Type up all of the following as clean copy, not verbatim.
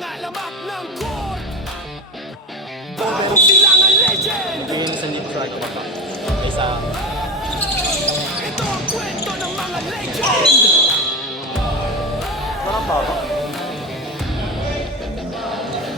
mga alamat ng core. Bago silangan legend. Hindi yun sa Leaf Strike ko pa. Isa. Ito ang kwento ng mga legend. Parang baba.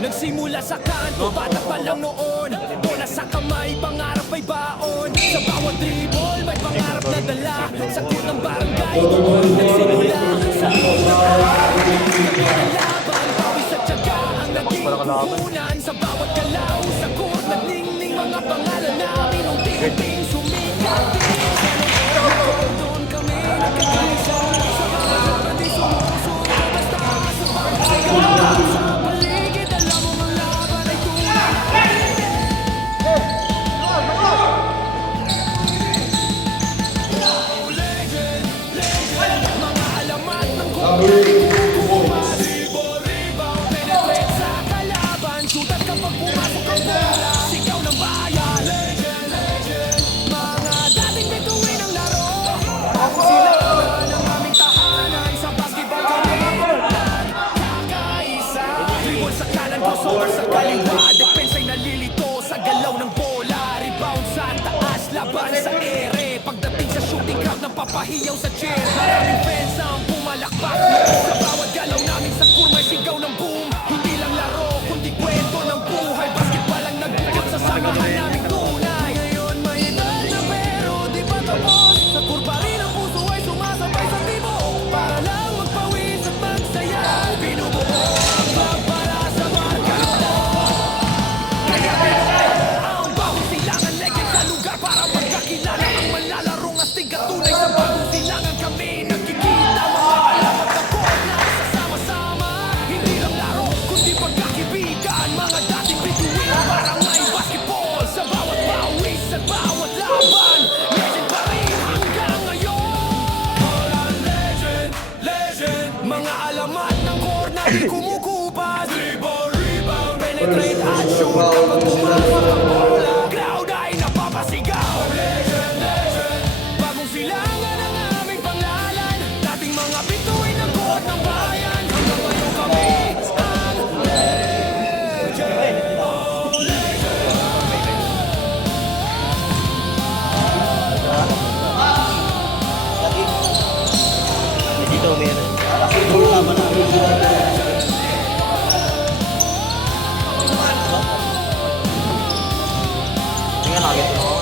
Nagsimula sa kanto, bata pa lang noon. Bola sa kamay, pangarap ay baon. Sa bawat dribble, may pangarap na dala. Sa court ng barangay, doon nagsimula. Sa loob ng araw, kami ng laban. Pawis at tiyaga ang naging puhunan. Sa bawat galaw, sa court, nagningning mga pangalan namin. Unti-unting sumikat din. Doon kami nagkakaisa. Sa mga laban, di sumusunod. Basta sa pagsigaw. Sa paligid, alam mo ang laban ay tunay. Legend, legend, mga alamat ng kumas. Rebound, penetrate sa kalaban. Sudat kapag pumasok ang bola. Sigaw ng bayan. Legend, legend, mga dating bituin ng laro. Sila ang aming tahanan. Sa basketball kami nagkakaisa. Dribble sa kanan, crossover sa kaliwa. Depensa'y nalilito sa galaw ng bola. Rebound sa taas, laban sa ere. Pagdating sa shooting crowd, napapahiyaw sa chair. Maraming fans ang pumalakpak. Sa bawat galaw namin sa court, may sigaw ng boom. Hindi lang laro, kundi kwento ng buhay. Basketball ang nagbukat sa samahan naming tunay. Ngayon may edad na pero di pa tapos. Sa court pa rin ang puso ay sumasabay sa tibo. Para lang magpawis at magsaya. Binubuo ang club para sa barkada. Kaya ang bawat silangan legend sa lugar para magkakilala. Ang malalarong astig at tunay sa bagong silangan kami nagkikita. Mga alamat ng court na sasama-sama. Hindi lang laro, kundi pagkakibigan. Mga dating bituin parang may basketball. Sa bawat pawis at bawat laban. Legend pa rin hanggang ngayon. Legend, legend, mga alamat ng court na di kumukupas. Dribble, rebound, penetrate at shoot. Kapag pumasok ang bola, crowd ay napapasigaw. Legend, legend, bagong silangan ang aming pangalan. Dating mga bituin ng court ng bayan. Hanggang ngayon kami ang legend. Oh, legend. Dito meron. Basketball naman na. Tingnan nakakit ko ako.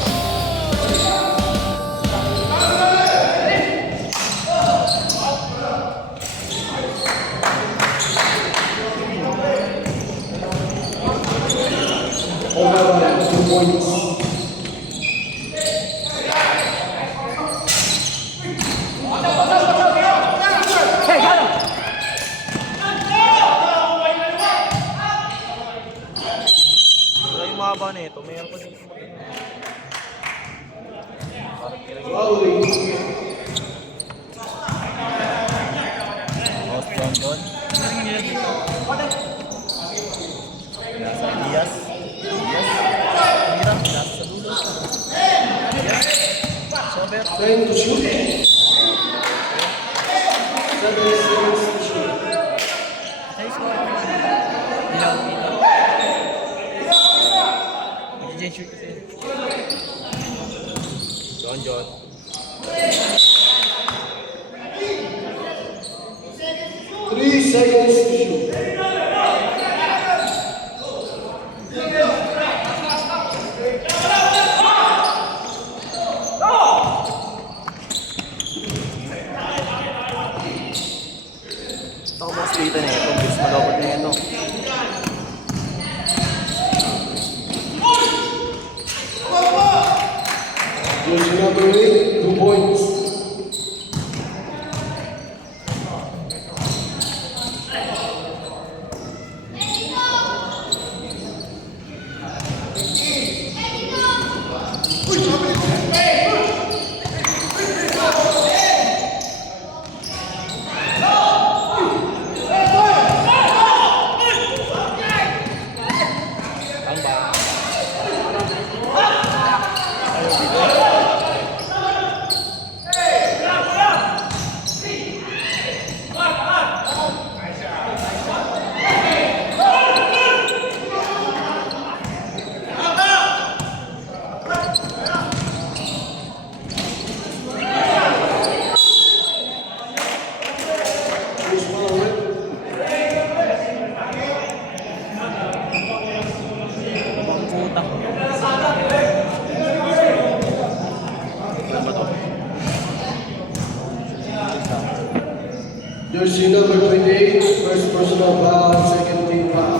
Wala yung mahaba na ito. Mayroon ko dito. John. Nasa Elias. Mira, nasa dulo. Sober. Trying to shoot. 7 seconds to shoot. Mag-shoot kasi. John. 3 seconds to shoot. Ito ko mas dito na ito. Bis malapot na ito. Jersey number 8, 2 points. Jersey number 28, first personal foul, second team foul.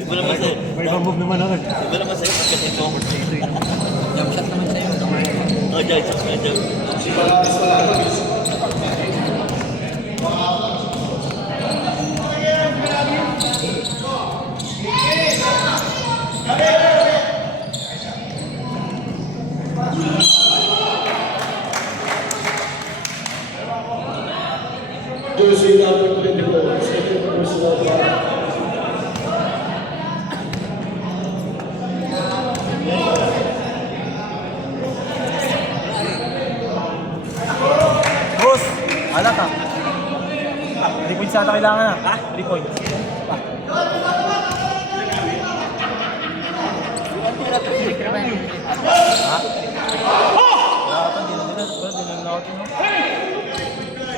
Iba naman sa'yo. May ibang move naman ako. Iba naman sa'yo. Pagkatito ako sa'yo. Jump shot naman sa'yo. Oh, dyan. Dyan. Si Palatis wala pa. Jersey number 24, second personal foul. Boss! Alat ah. 3 points ata kailangan ah. Ha? 3 points.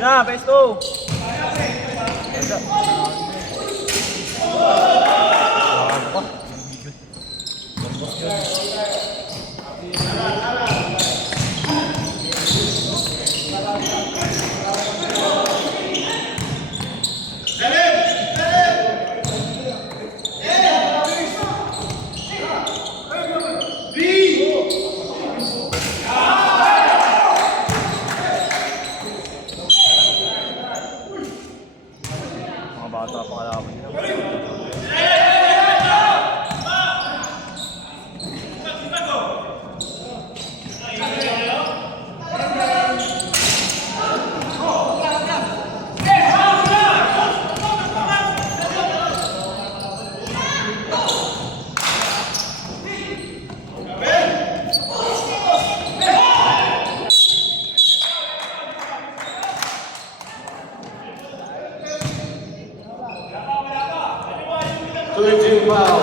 Na, pesto! Mga bata pa kalaban nila. Third team foul.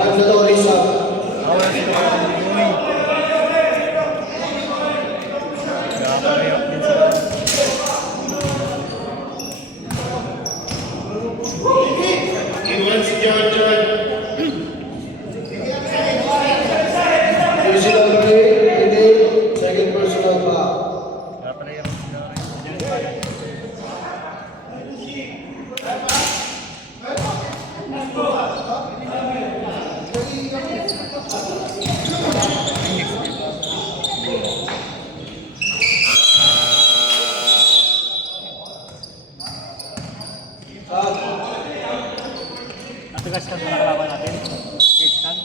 Mandalori Sub. Jersey number 8, second personal foul. Natigas ka sa kalaban natin. Stand.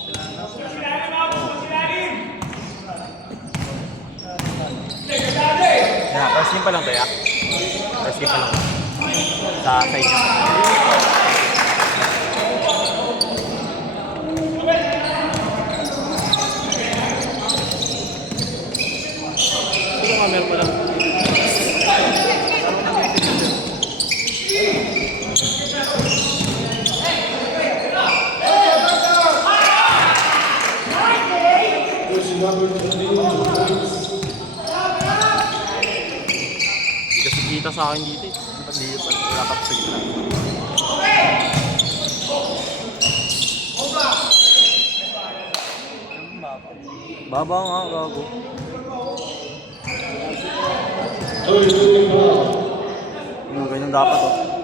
Yeah, first game pa lang to ya. First game pa lang. Sa inyo. Sino ka meron pa lang? Jersey number 15, 2 points. Hindi kasi kita sa akin dito eh. Hindi pa dapat sa gitna. Baba nga, gago. Third team foul. Ganyan dapat oh.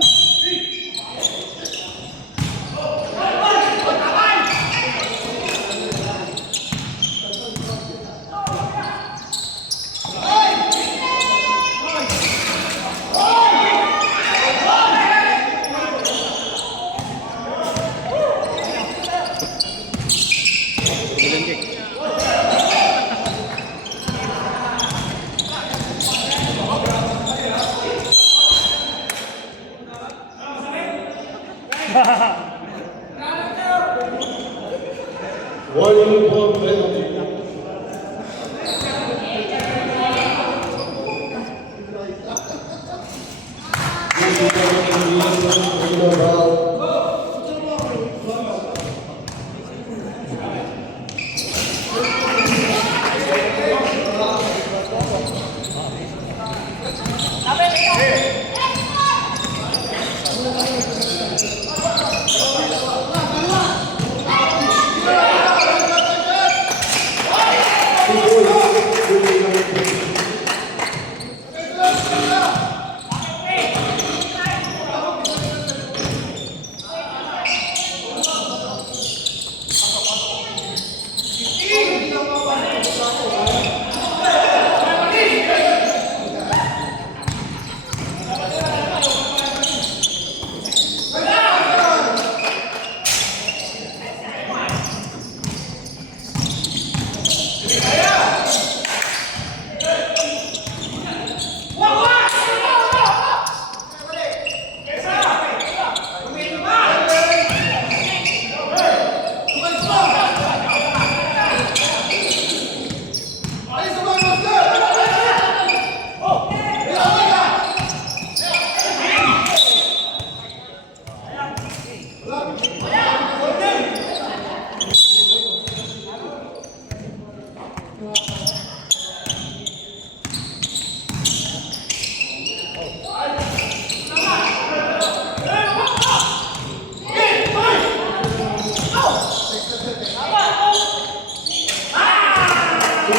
Bilang kick.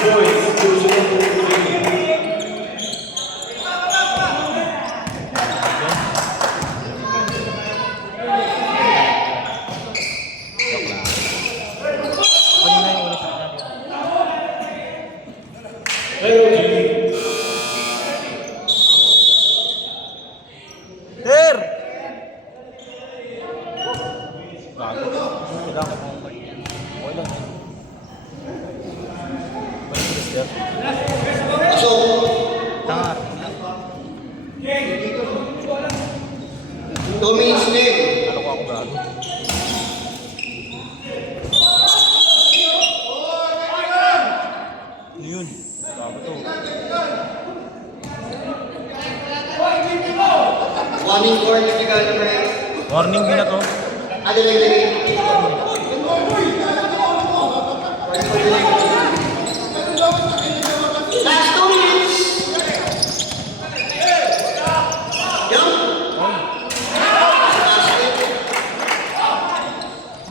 boys, personal foul. Kanina yung ulit na natin. Pero G. Sir! Gago. Kailangan ko okay. Okay lang. Balik ko sir. Tangar. 2 minutes na eh. Ano ko ako gago? Ano yun? Gago to. Warning for technical break. Warning din na to. Ano lang lang? Last 2 minutes. Jump.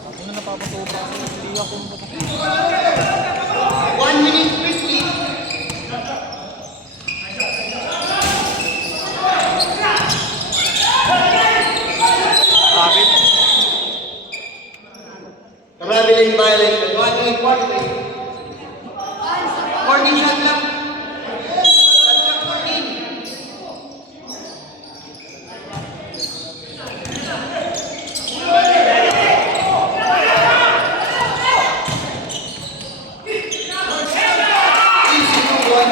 Ako na napapatupa ako. Hindi ako. 1 minute 50. Kapit. Traveling violation. 1 minute 40. 14 shot lang. Shot lang 14. Easy to one.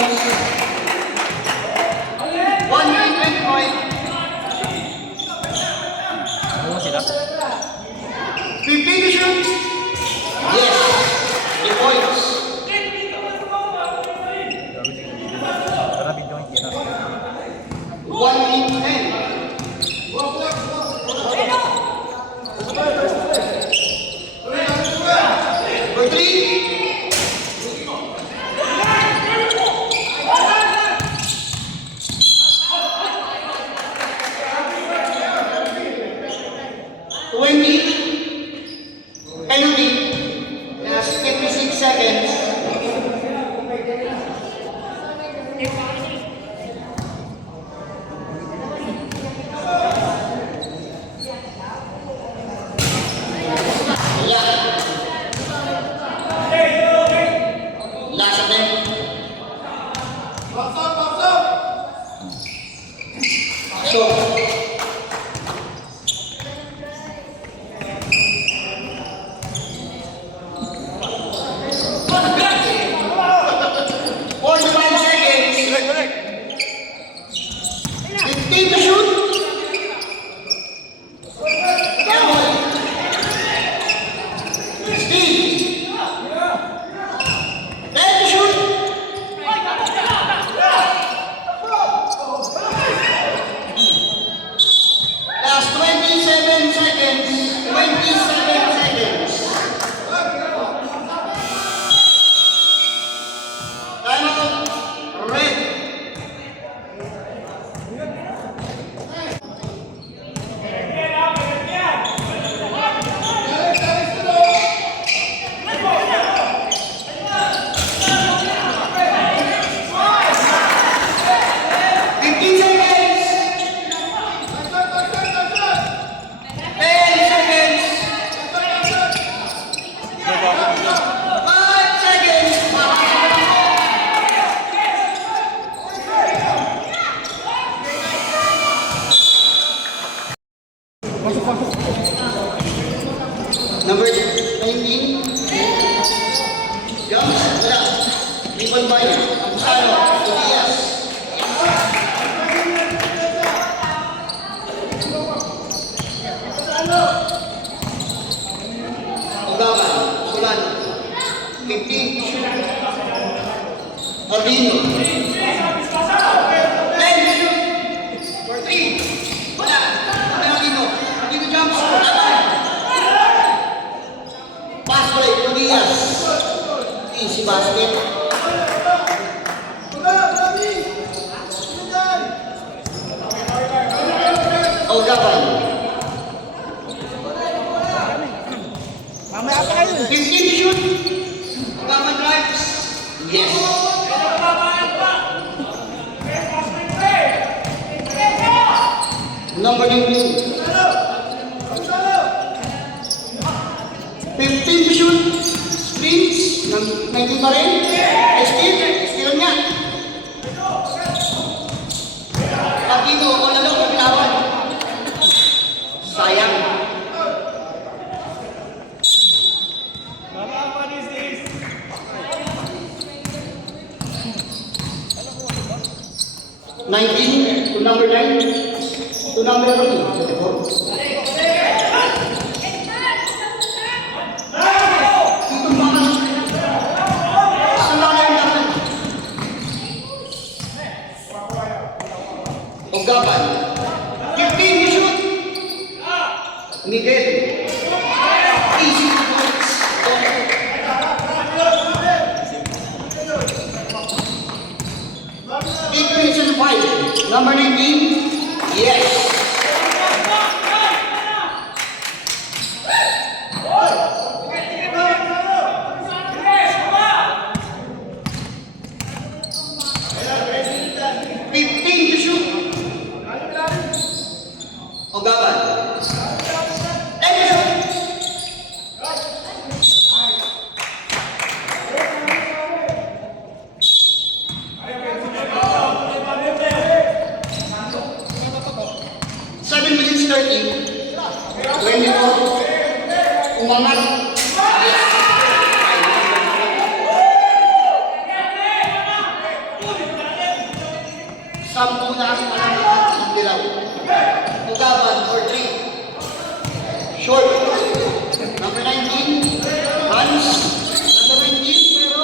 1 minute 20 point. Ano mo sila? 15 to shoot. Yes. 3 points. Tara, video yung kita. 1 minute 10. For 3. Penalty. Last 56 seconds. Last attempt. So, Number 19. Jumps. Wala. Ribbon by Abusano. Tobias. Ogaman. Solano. 15. Ordino. 10. For 3. Wala. Ordino. Ordino jumps. Pass play, Tobias. Easy basket. Ogaban. 15 to shoot. Ogaban drives. Yes. Number 19. 15 to shoot. Screens. 19 pa rin. Steal niya. Patino, o lalong, kapitawan. Sayang. Nineteen to number 9 to number 3. Ugapan. 15 to shoot. Miguel. Easy points. Equation 5. Number 19. Yes. Ugapan. Seven minutes 30. 24. Umangat. Sampu na ang panangat ng dilaw. Ugapan for 3. Short. Number 19. Hans. Number 19. Pero.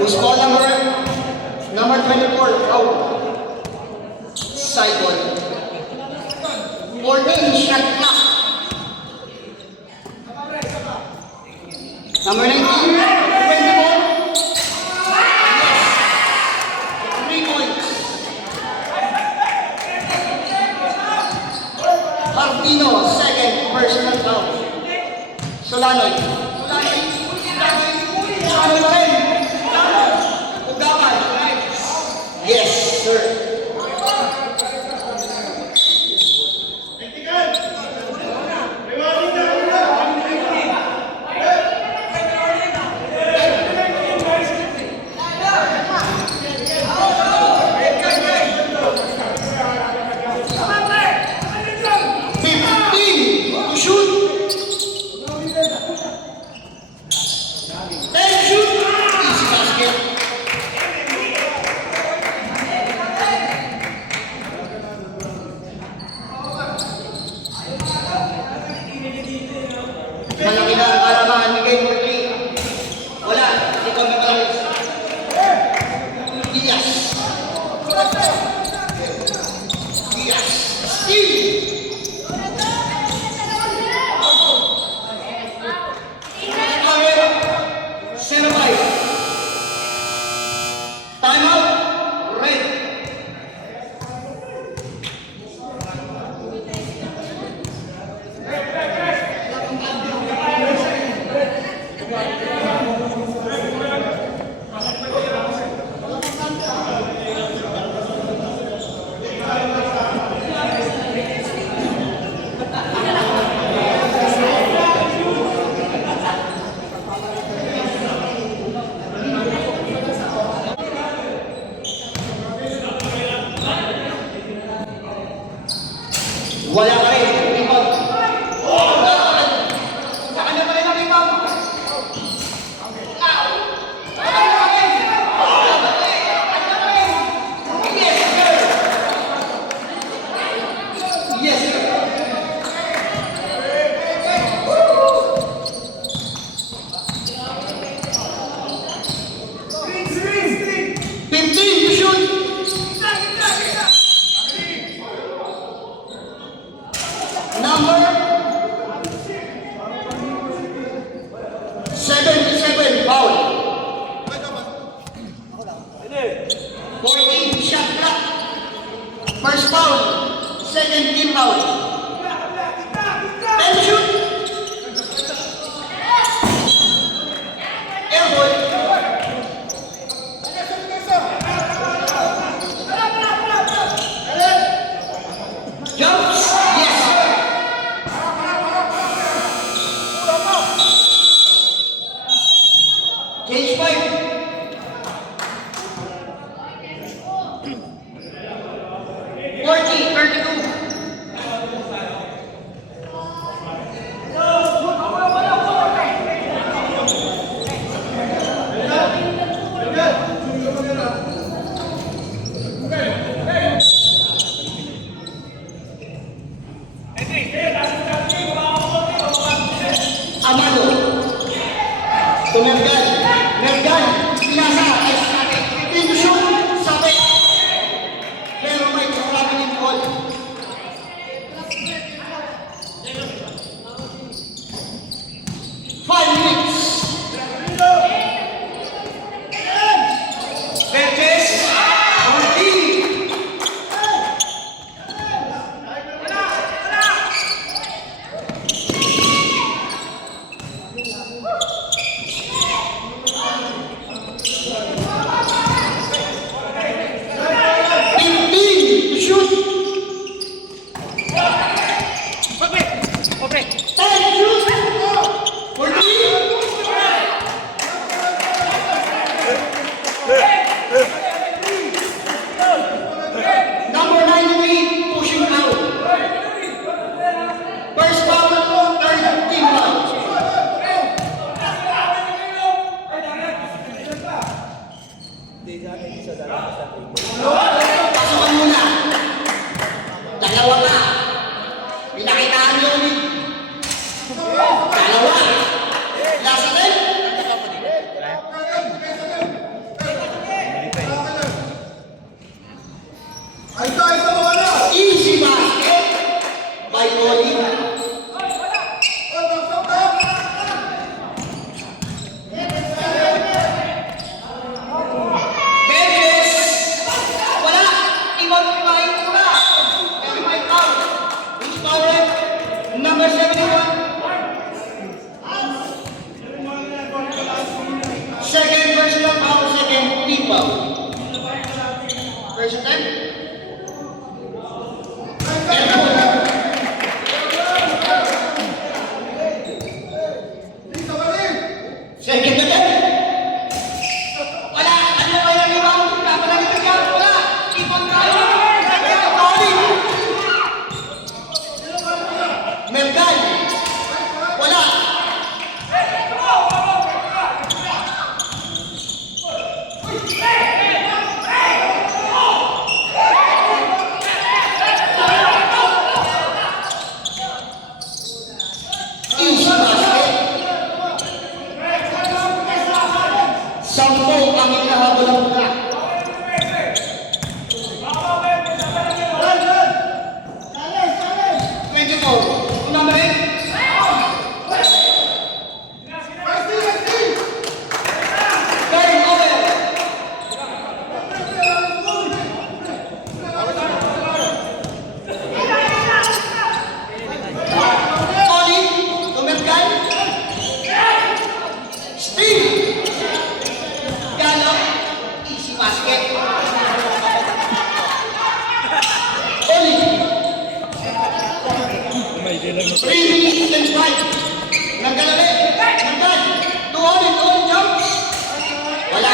Who's ball number 24. Out. Side ball. 14. Shot clock. Number 19. 24. Martino, second personal foul. Solanoy. Ugapan. Yes, sir. Malaki na ang karamaan ni Game Worthy. Wala. Ikaw na malalis. Diaz. Diaz. Steve. Senabay. Time out. Red. Wala ka rin. Rebound. Saka na pa rin ang rebound. Yes, sir. To shoot. Number 77, foul. 14, shot clock. First foul. Second team foul. 10 Tumergal. Mergal. Pinasa. Ay sabi. Pinusyon. Sabi. Pero may kurabi ng ball. 5 minutes. Berges. Ortiz. Number 93, pushing out. First foul, third team foul. Pasukan muna. Dalawa ka. Pinakitaan nyo ulit. Dalawa. Last time. Easy basket by Oli. Berges. Wala. Ibang ibahin ko na. Pero may foul. Which foul? Number 71. Second personal foul, second team foul. First time. Second attempt. Wala. Ano kayo ng ibang? Wala nito ka. Wala. Keep on trying. Tony. Mergal. Wala. Easy basket. Sampo ang hinahabol ang muna. Number 8. Turn over. Oli, Tumergal. Steve. Gallo. Easy basket. Oli. 3 minutes and 5. Nagkalali. Nagkal. Tuolin jumps. Wala.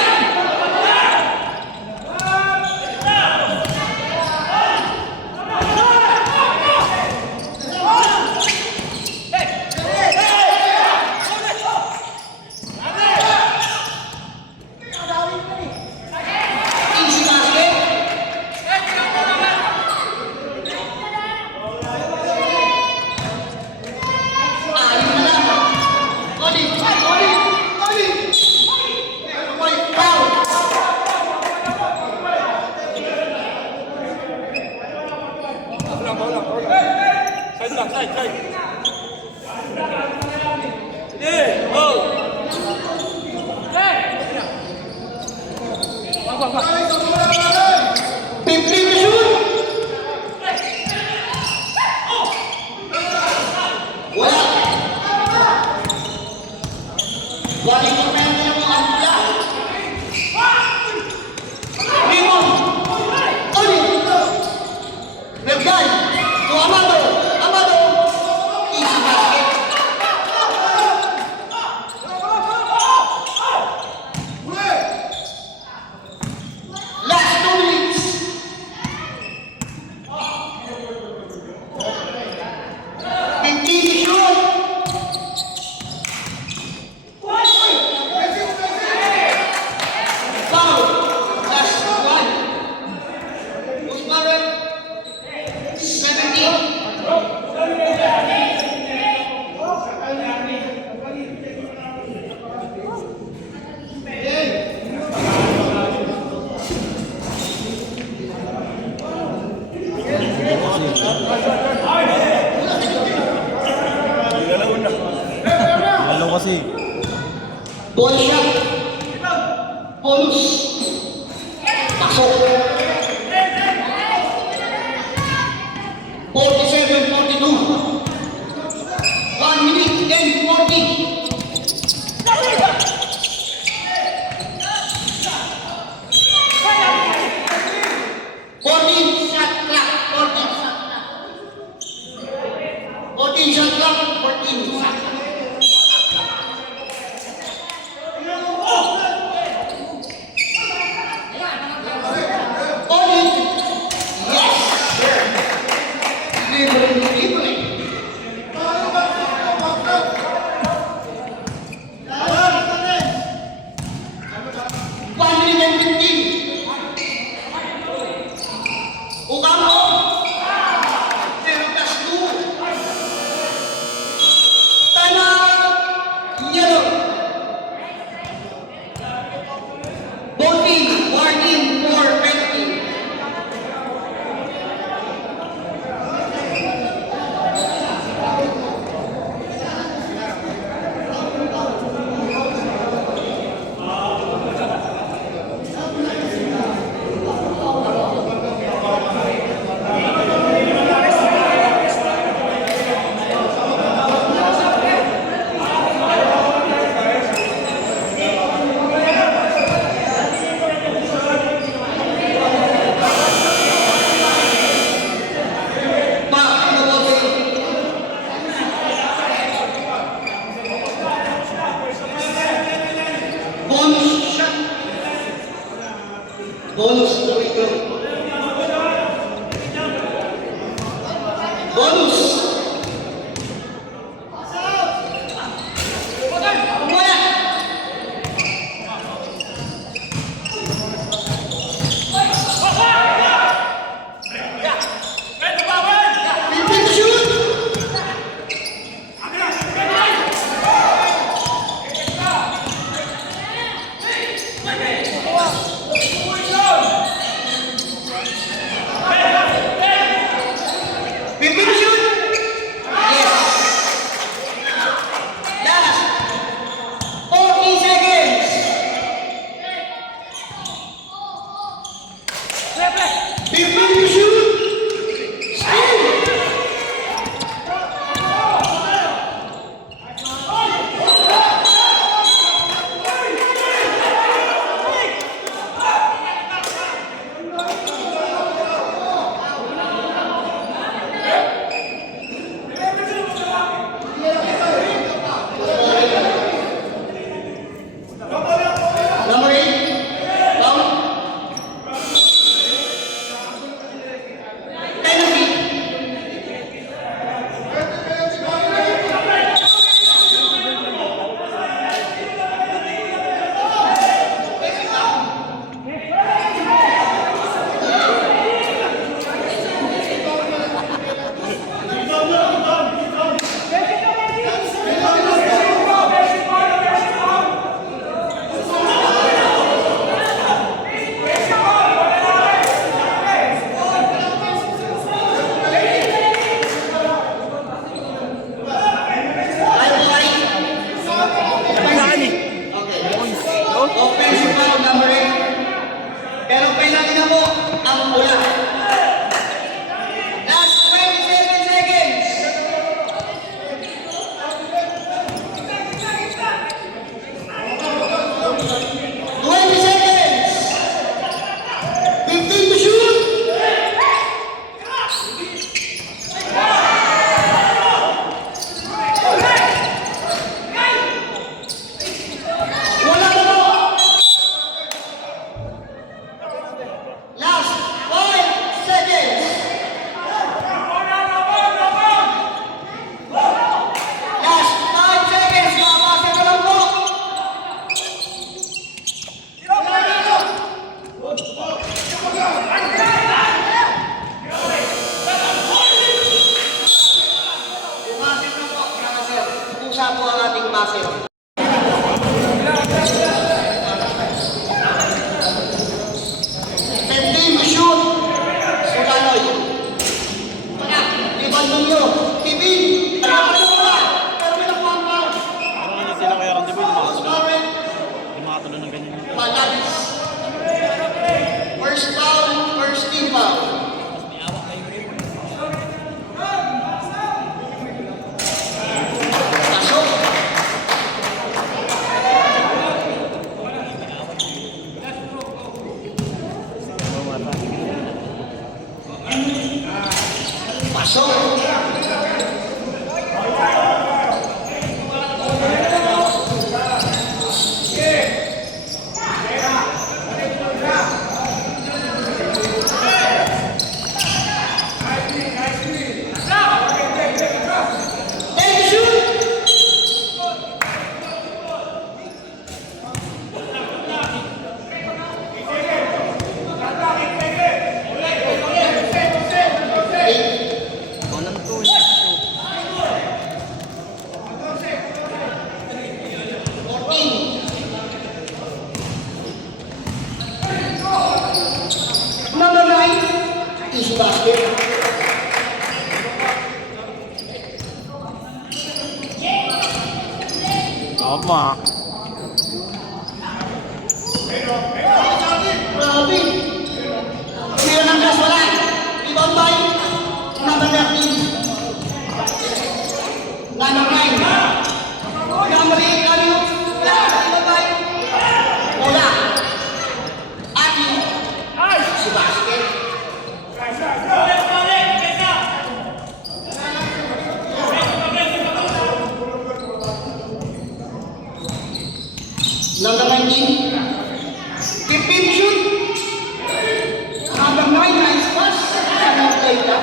Easy basket. Ayun na lang. Oli. Foul. Pimpin to shoot. Wala. Wali ko meron na lang ang pula. Limon. Oli. Mergal. To Amado. Easy basket. Last 2 minutes. Shoot. kasi. Bonus shot. Bonus. Pasok. 47-42. 1 minute and 40. Bonus to ito. Bonus. Wala. Pipin shoot. Pipin shoot. Yes. Last 40 seconds. Pipin shoot. Steal. Number 8. Down. Penalty. Offensive foul number 8. Pero penalty na po ang pula. Last 27 seconds. Twenty seconds. 15 to shoot. Wala na po. Last 5 seconds. Last 5 seconds. Makapasa na lang po. Umasin na po, Francer. Pusa po ang ating baser. 15 to shoot. Sulanoy. Wala. Ibang ninyo. Tibin. Wala. Pero may nakuha ang foul. Tama. Grabe. Sira ng gas, wala. Rebound by number 13. Number 9. Number 8, ano? Wala. Rebound by. Wala. Aki. Si Basket. Number 19. 15 shoot. Number 9, nice pass. Nice play ka.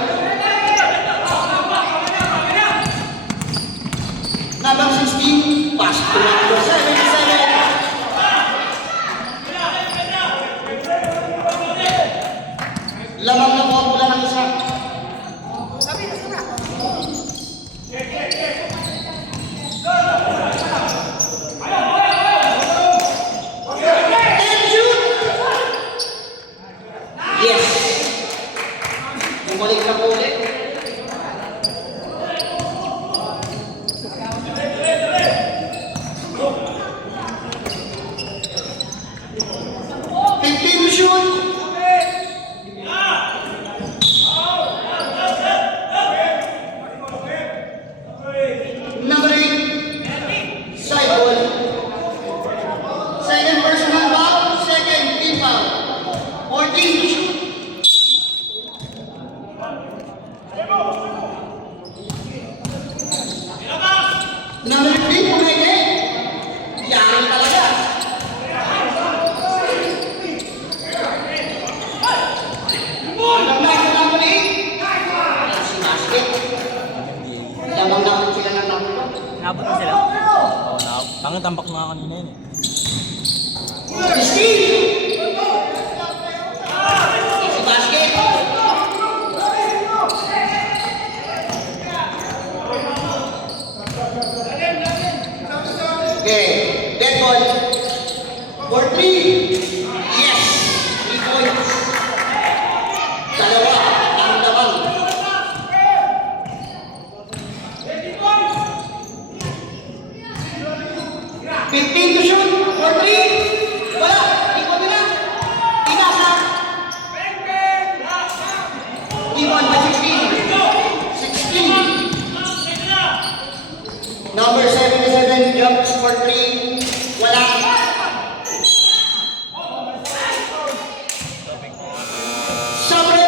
Number 16, pass to number 77. Lamang na po pula ng isa. Yes. Bumalik na po ulit. Fifteen shoot. Number 8. Side ball. Second personal foul. Second team foul. 14 to shoot. Number 3, pumeke. Yakin talaga. Number 8. Si Basket. Lamang-lamang sila ng number 1. Nabot na sila? Oo, nabot. Ang tambak na kanina yun eh. Steve! Si Basket. Okay, dead ball. For 3. Yes, 3 points. Dalawa, ang lamang. Fifteen to shoot. For 3. Wala. Ikot nila. Inasa. Iwan by 16. 16. Number 77 jumps for 3. Wala. Sobre.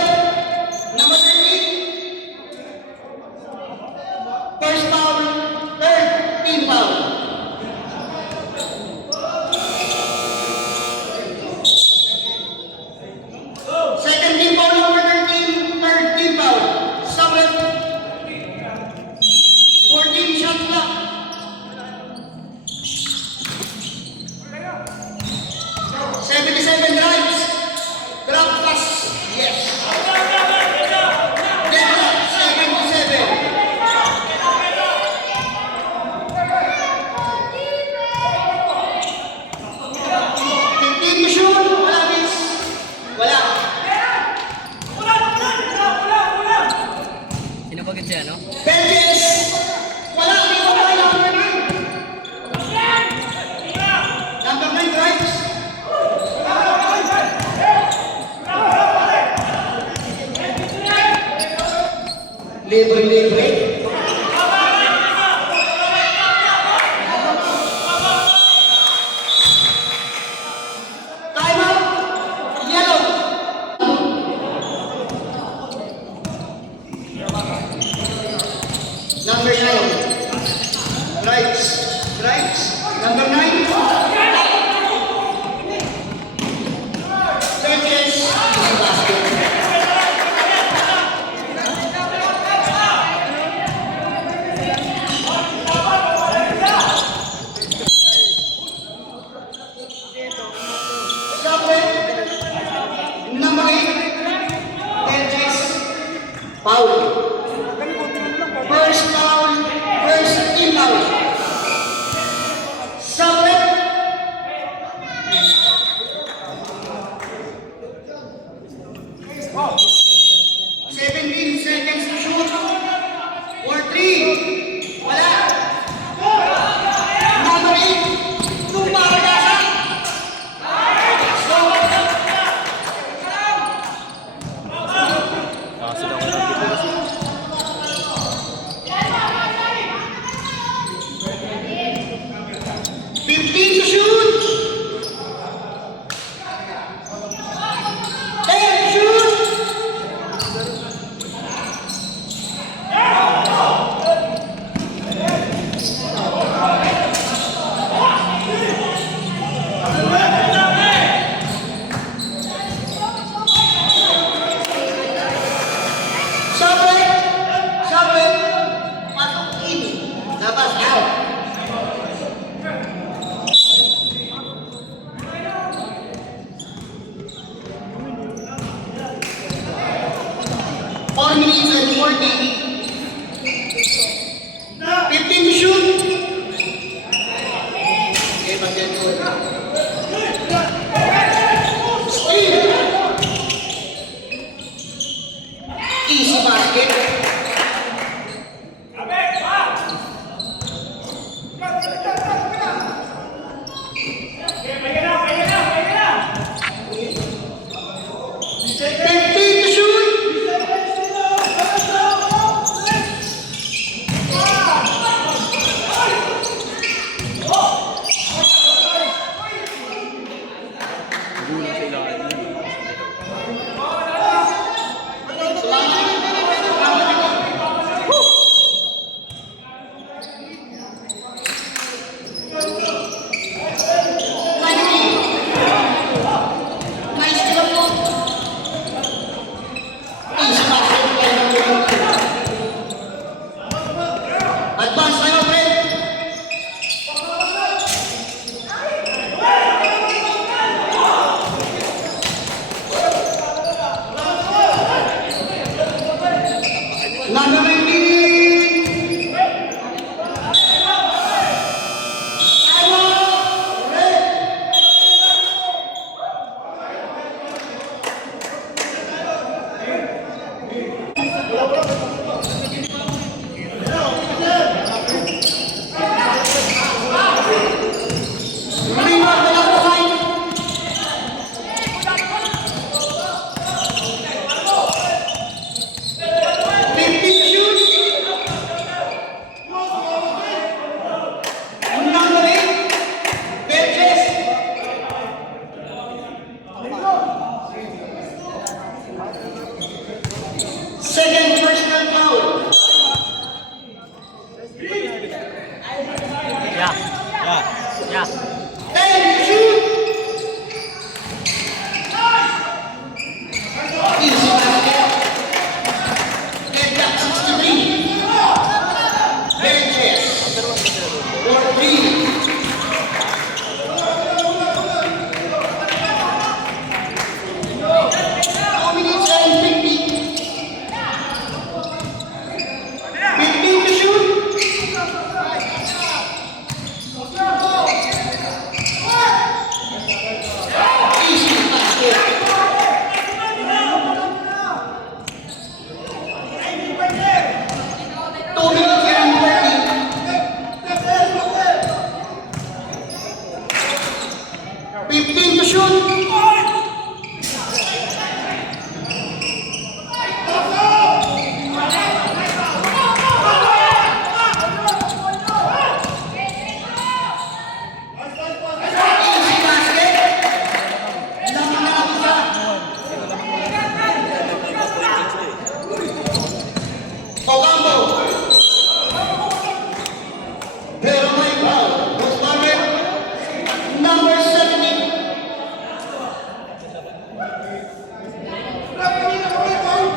Number 13. First foul. Third team foul. Second team foul number 13, third team foul. Sobre. 14 shot clock. Drives. Drop pass. Yes. Deadlock. 7-7. Fifteen to shoot. Wala, miss. Wala. Sinabagin siya, no? Benches. Wala. Hindi ko kaya number 9. Number 9 drives. Libre. Time out. Yellow. Number 9. Drives. Number 9. Benches. Basket. Number 8, Benches, foul. First foul, first team foul. Subway. Yeah. Hey, shoot! Easy basket. And that's 63. Benches. For 3. How many times 50? 15 to shoot. Easy basket. 2 minutes and 30. 15 to shoot. Easy basket. Laman na lang isa. Ocampo. Pero may foul. Post number 70.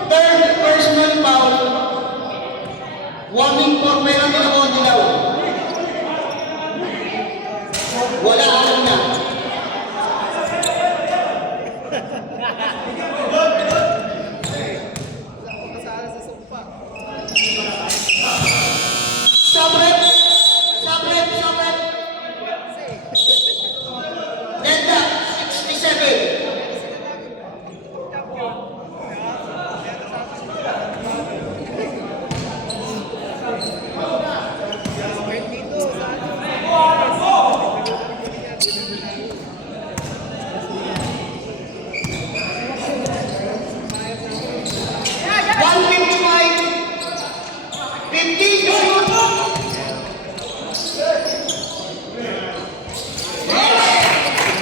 Third personal foul. Warning for Perang Ginamon Dilaw. Wala alam na. Sabret! Sabret! Sabret! Nenda, 67.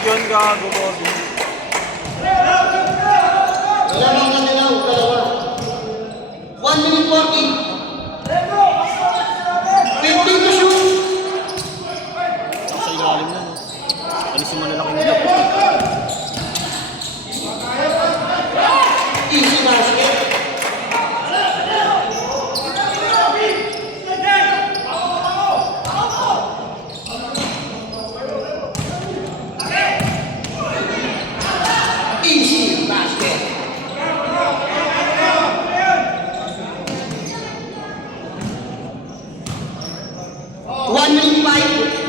Yun gago, Bobby. Wala nang nanilaw, dalawa. 1 minute 40. 15 to shoot. Sa ilalim na, no? Alisin mo na lang yung Easy basket. Easy basket. One minute 5.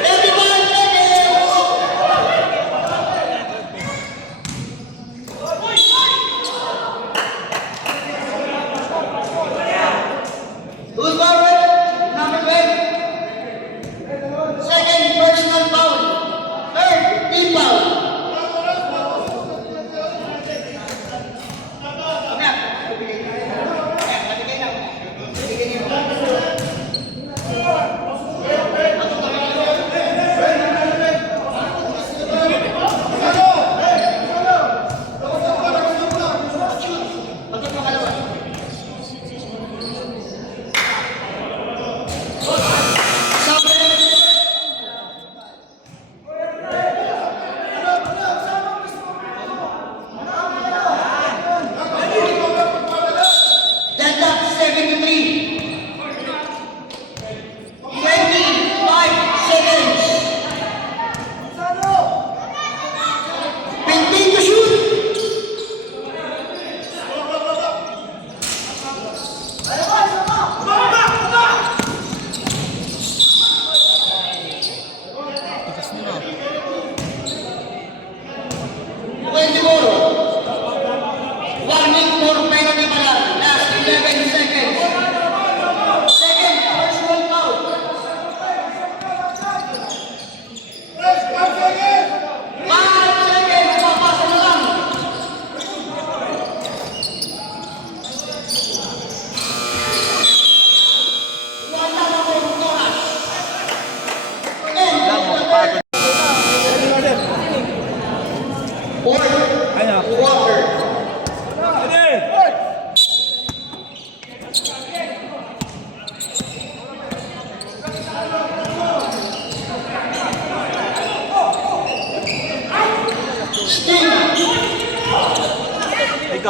Everybody!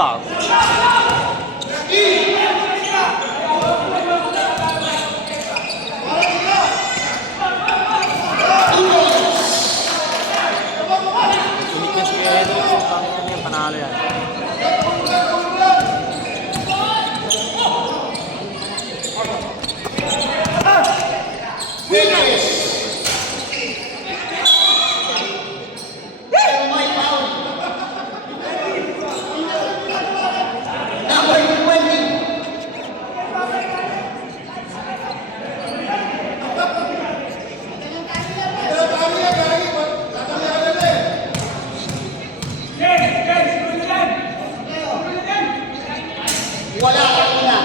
Gago. Tumikas kaya ito. Pangin yan, panalo yan. Winners! My foul. Number 20. Wala kanina.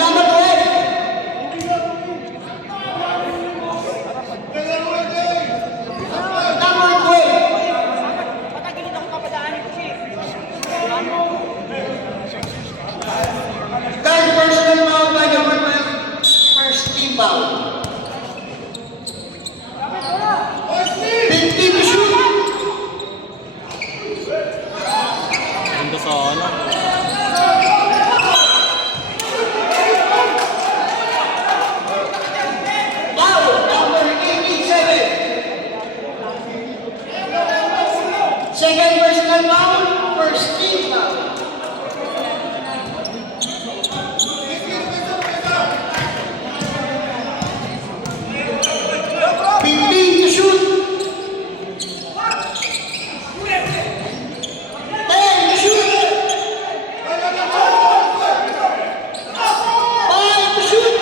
Number 12. Number 12. Third personal foul by number 12. First team foul. 50 to shoot. Ganda sana. Foul number 87. Second personal foul. First team foul. 15 to shoot. 10 to shoot. 5 to shoot.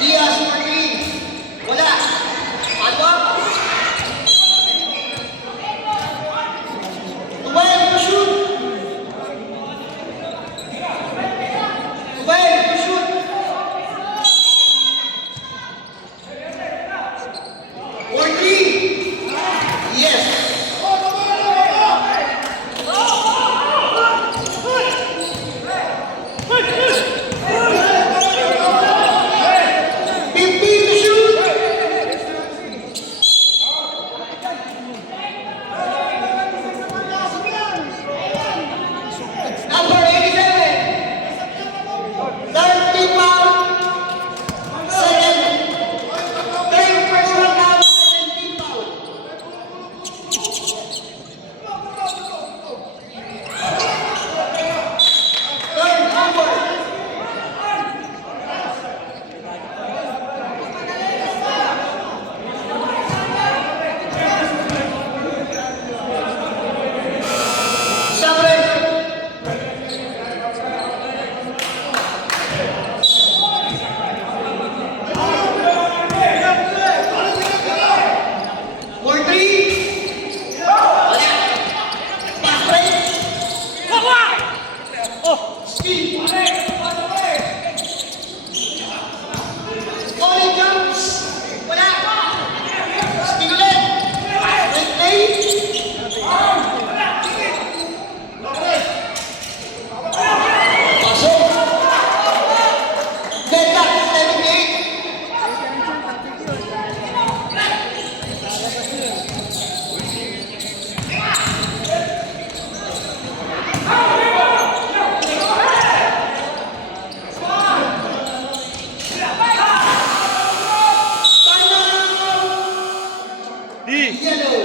Diaz for three. Wala. Ano? 12 to shoot. 12 to shoot. 14. Yes. Fifteen to shoot. Number 87. Third team foul. Second. Third personal foul. Second team foul. Third number. Samuel. For three. Wala. Pass break. Steve. Ollie jumps. Wala. Steve ulit. Break play. Pasok. Deadlock, 78. Yellow.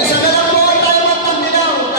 Isa na lang po ang tayo magpagdilaw.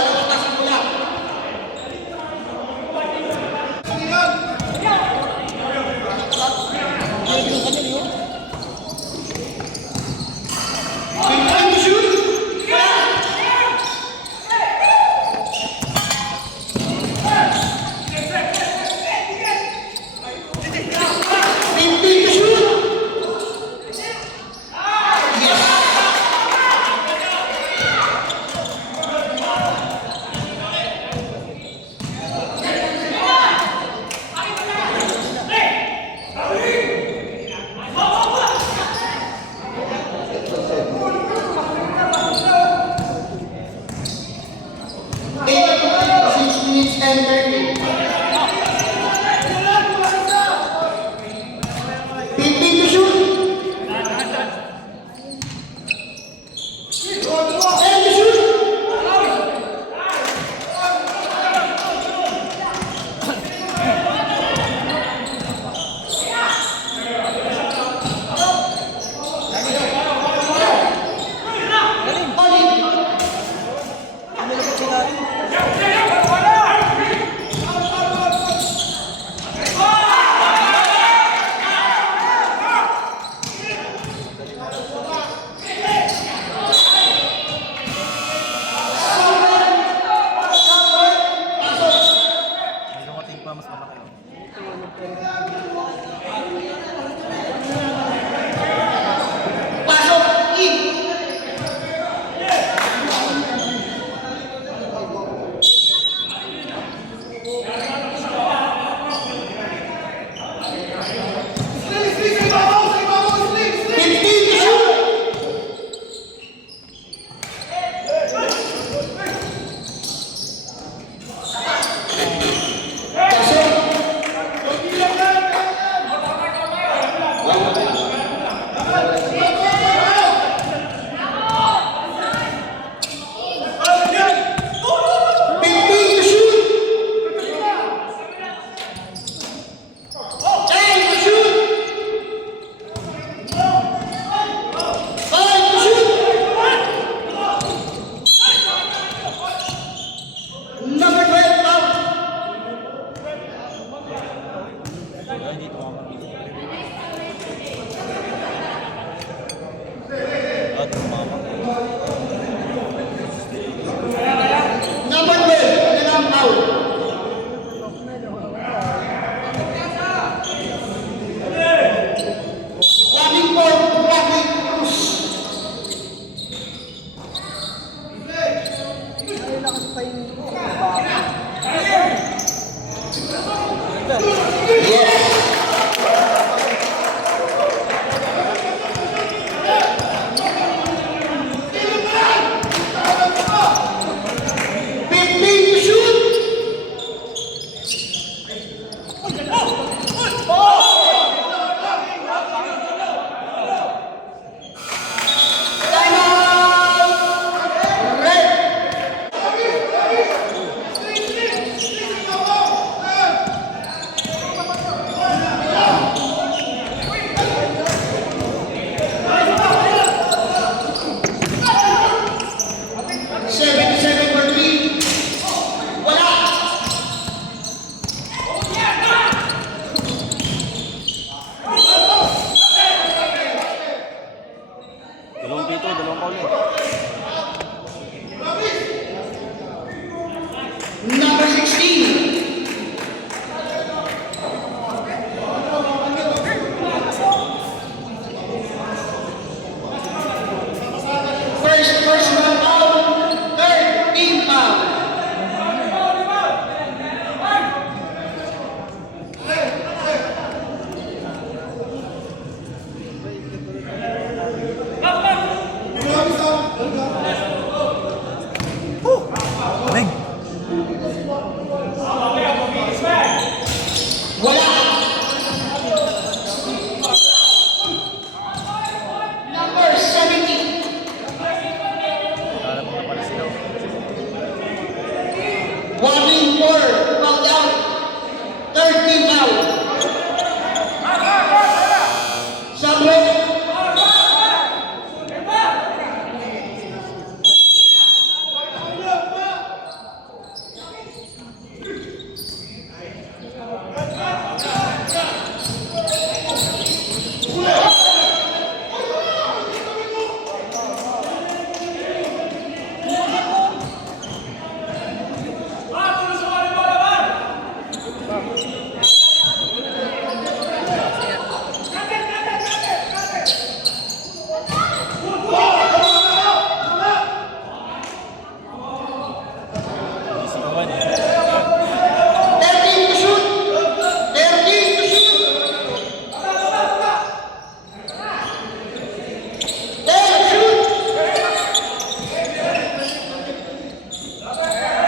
15 to shoot. Number 12, foul. Number 12, ano lang foul? Running for Bradley Cruz. Dalawang pito, dalawang paulit. Number 16. First personal foul, third team foul. Galing. Wala. Number 17. Alam mo na pala sila. Warning for foul out. Third team foul. Sabre. Sinawan eh. 13 to shoot. 13 to shoot. 10 to shoot.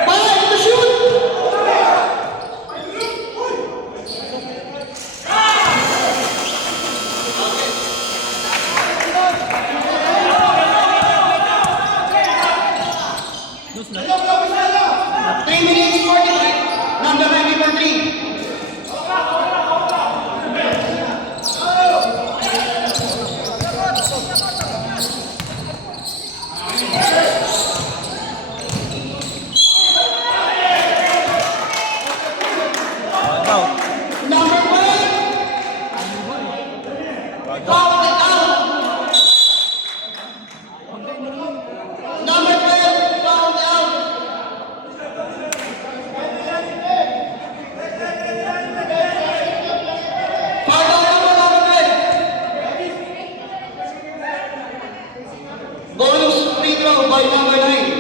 5 to shoot. Three minutes 45. Number 93. Out. Number 12. Foul out. Number 12. Foul out. Foul out number 12. Bonus free throw by number 9.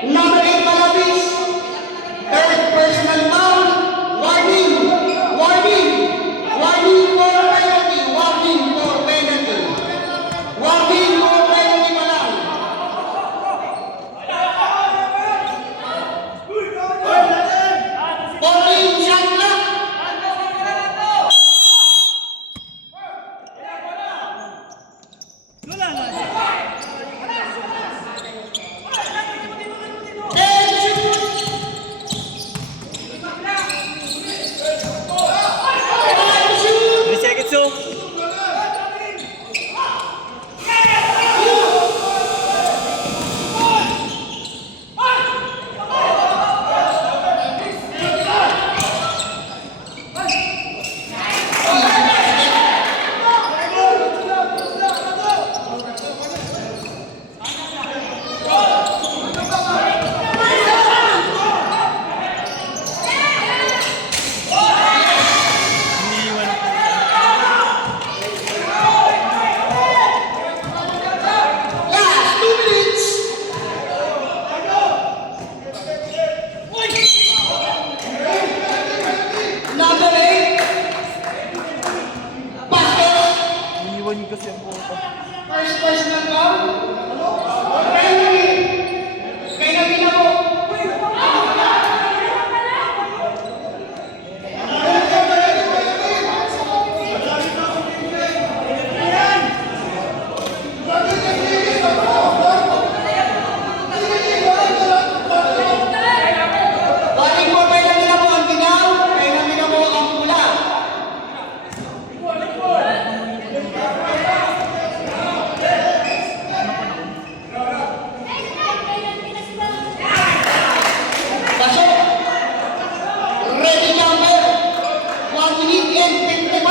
Number 8, Malabis. Third personal foul. Warning. Warning. Warning for penalty. Warning for penalty. Warning for penalty pa lang. Shot clock. Last 2 minutes. Number 8. Pastos. Iniwan niyo kasi ang puto. First personal foul. Penalty. Penalty na po. Warning po, penalty na po ang dilaw. Penalty na po ang pula. Pasok. Ready number 1 minute and 55.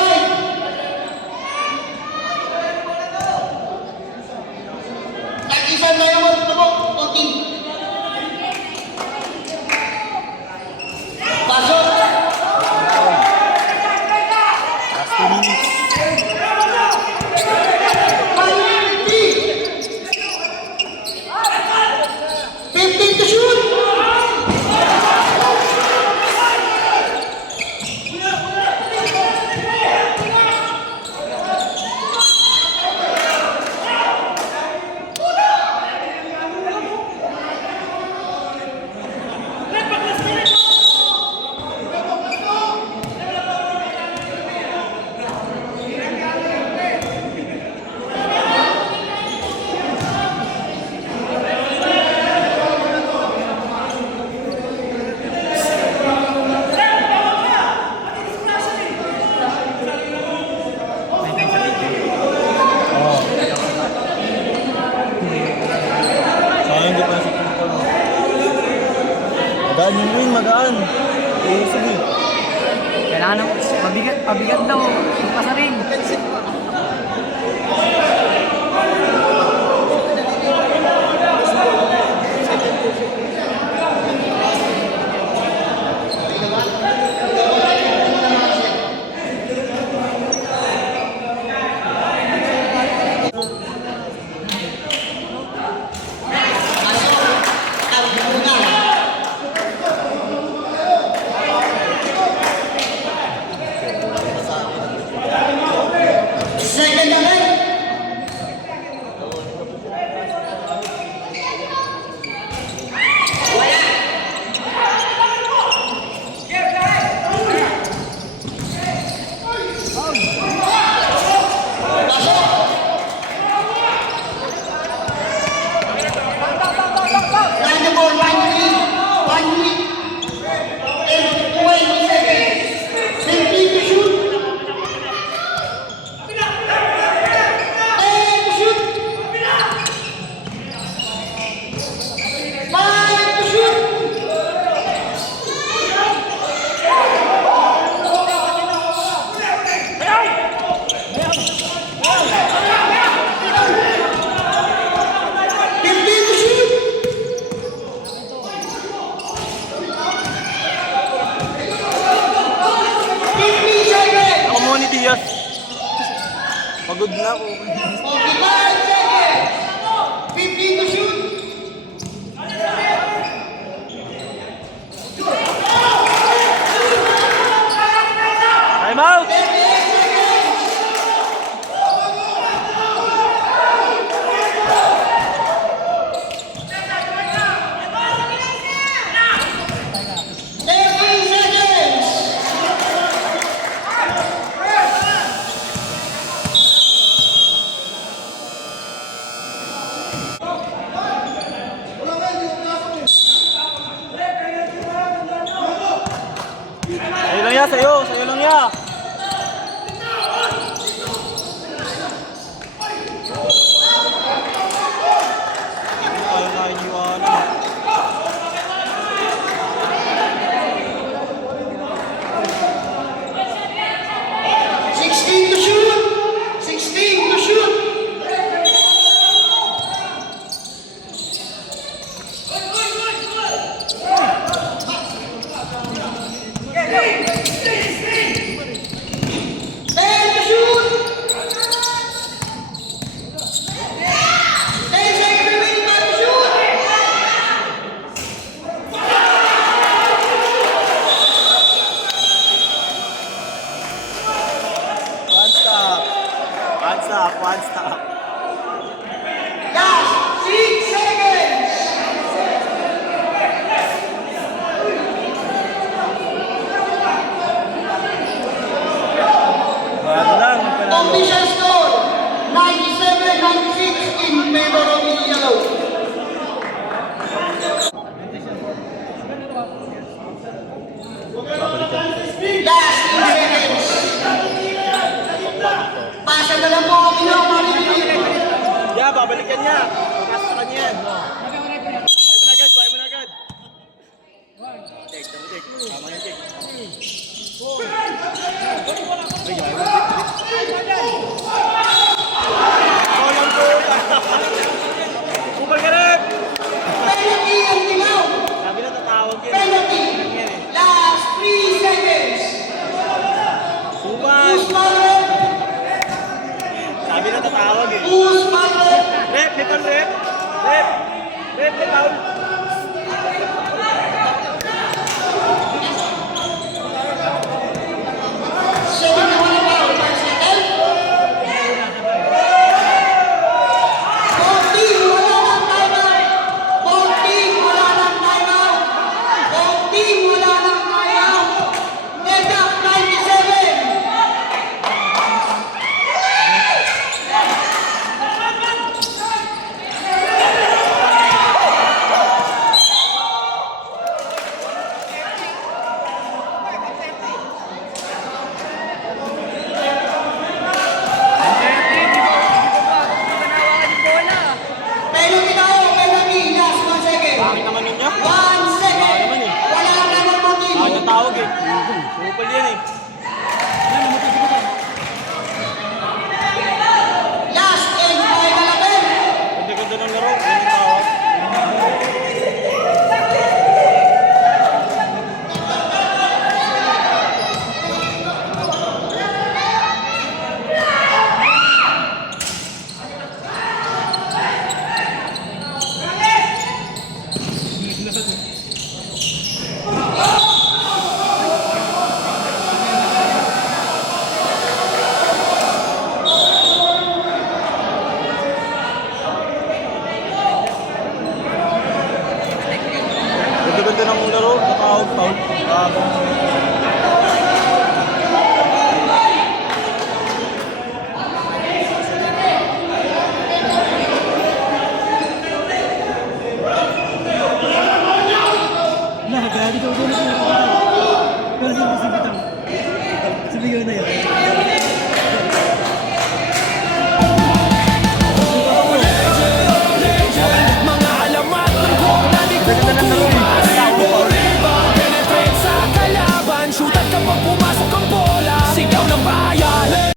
Nag-isa na naman ito po. 14. Pasok. Last 2 minutes. 15 to shoot. Sayang di pa sa puto. Magaan yung win, magaan. Eh, sige. Kailangan ng pabigat daw. Pasaring. Second naman. Pagod na ako. 45 seconds. 15 to shoot. ya, sa'yo lang ya. Ayaw na iniwanan. 16 to shoot! 16 to shoot! Ten to shoot! 10 seconds remaining time to shoot! One stop. One stop, one stop. Last 6 seconds! Ano lang, panalo. Official score 97-96 in favor of the yellow. Last 3 seconds. Pasa na lang po ang inyong maririnig. Yeah, babalikan niya. Pakas sa kanya yan. Try mo na agad. Take. Tama yung take. Kupal ka rin! Penalty ang dilaw. Sabi na tatawag yun. Penalty. Last 3 seconds. Kupal! Who's Marlon? Sabi na tatawag eh. Who's Marlon? Rep, little rep. Rep, foul. Second one foul, 5 seconds. 14, wala nang timeout. 14, wala nang timeout. 14, wala nang timeout. Net up 97. Penalty na ako, penalty. Last 1 second. Bakit naman ninyo? 1 second. naman eh. Wala nang timeout, 14. Bakit natawag eh. Kupal yan eh. Last and final attempt. Ganda-ganda ng laro. Yan yung tawag. Ganda-ganda ng laro. Natawag foul.